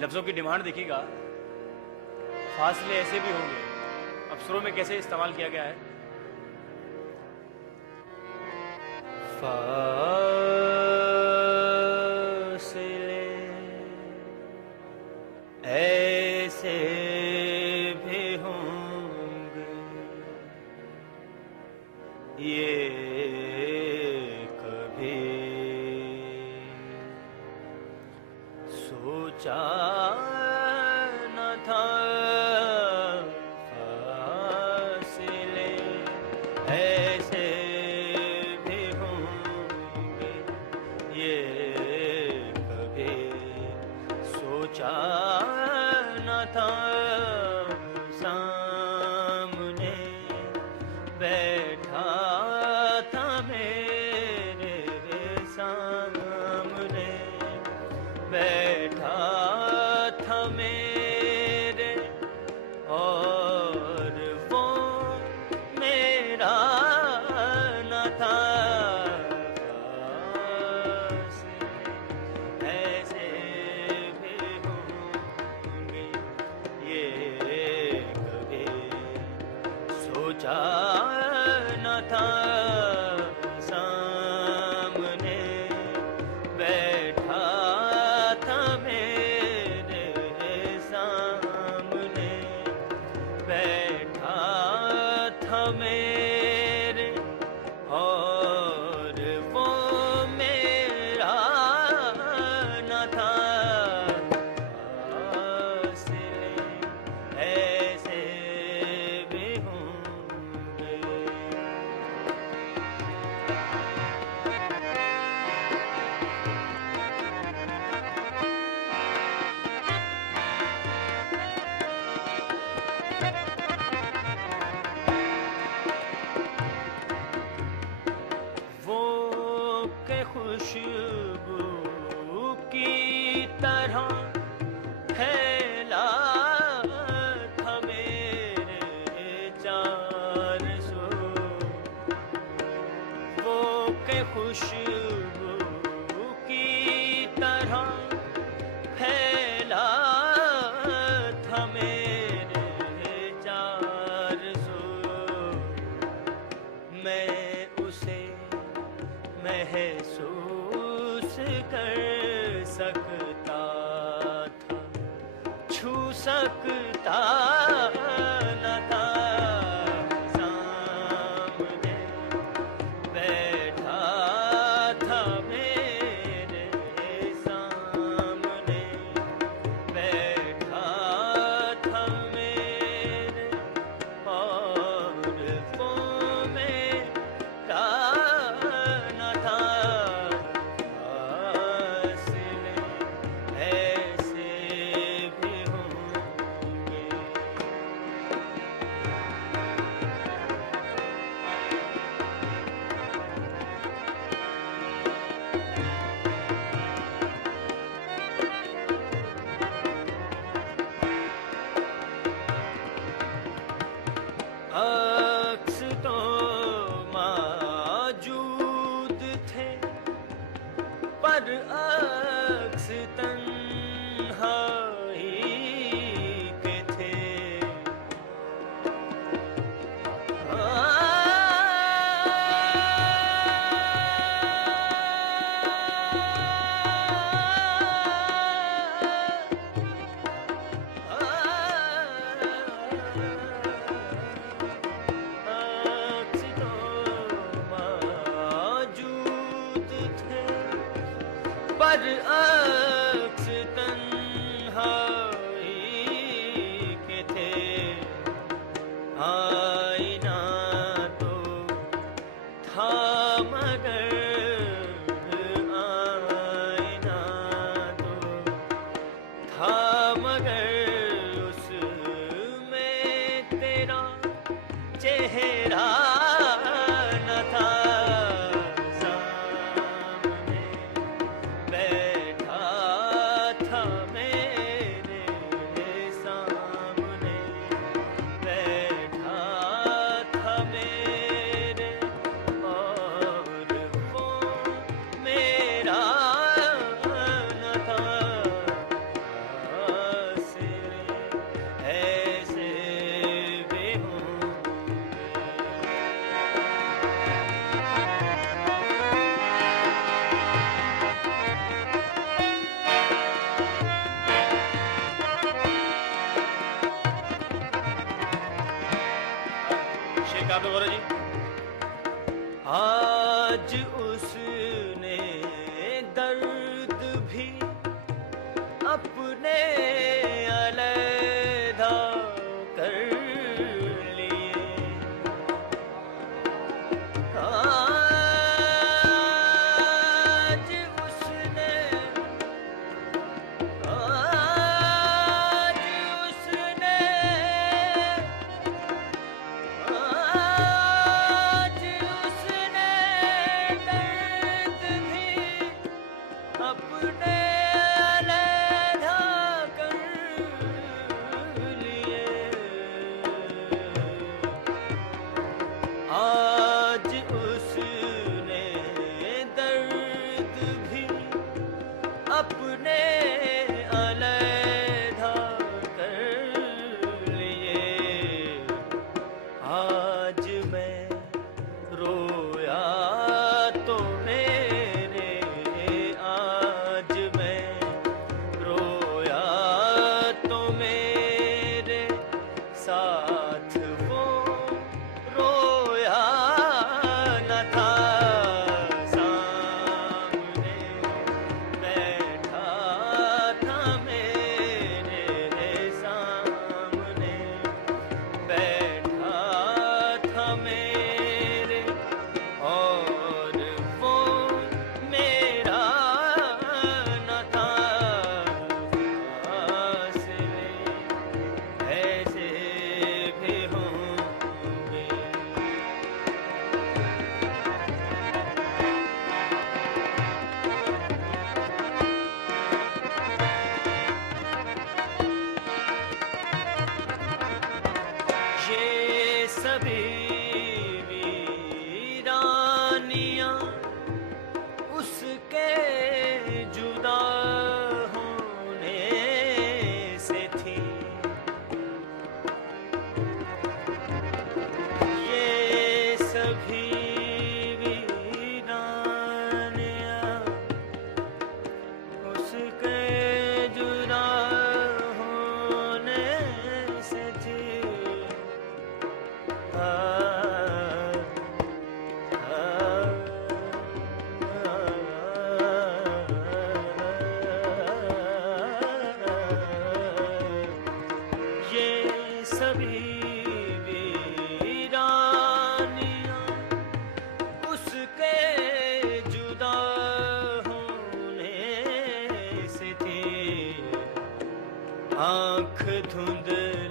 लफ्ज़ों की डिमांड देखिएगा, फासले ऐसे भी होंगे, अफसरों में कैसे इस्तेमाल किया गया है। फासले ऐसे भी होंगे, ये कभी सोचा न था। फासले ऐसे भी होंगे, ये कभी सोचा न था। सामने बैठा था मेरे सामने बैठा था मेरे, और वो मेरा न था। ऐसे भी होंगे, ये कभी सोचा न था। सामने बैठा था मेरे सामने बैठा था मेरे, और वो मेरा न था। फासले ऐसे भी होंगे। वो के खुशबू की तरह फैला था मेरे चार सौ। वो के खुशबू की तरह फैला था मेरे चार सौ। मैं उसे महसूस कर सकता था, छू सकता न था। सामने बैठा था मेरे सामने बैठा था मेरे, और वो मेरा न था। फासले ऐसे भी होंगे। अक्स तो मौजूद थे, पर अक्स तन्हाई के थे। अक्स तो मौजूद थे, पर अक्स तन्हाई के थे। आईना तो था मगर आईना तो था मगर उसमें तेरा चेहरा न था। सामने बैठा दो गौरव जी। आज उसने दर्द भी अपने अलैदा कर लिए। आज उसने दर्द भी अपने अलैदा कर लिए। आज उसने दर्द भी अपने अलैदा कर लिए। आज मैं रोया तो मेरे, आज मैं रोया तो मेरे साथ वो रोया न था। सामने बैठा था मेरे, सामने बैठा था मेरे, और वो मेरा न था। फासले ऐसे भी होंगे। ये सभी वीरानियां उसके जुदा होने से थी। ये सभी वीरानियां उसके जुदा होने से थी। ये सभी वीरानियां उसके जुदा होने से थी। आँख धुंधली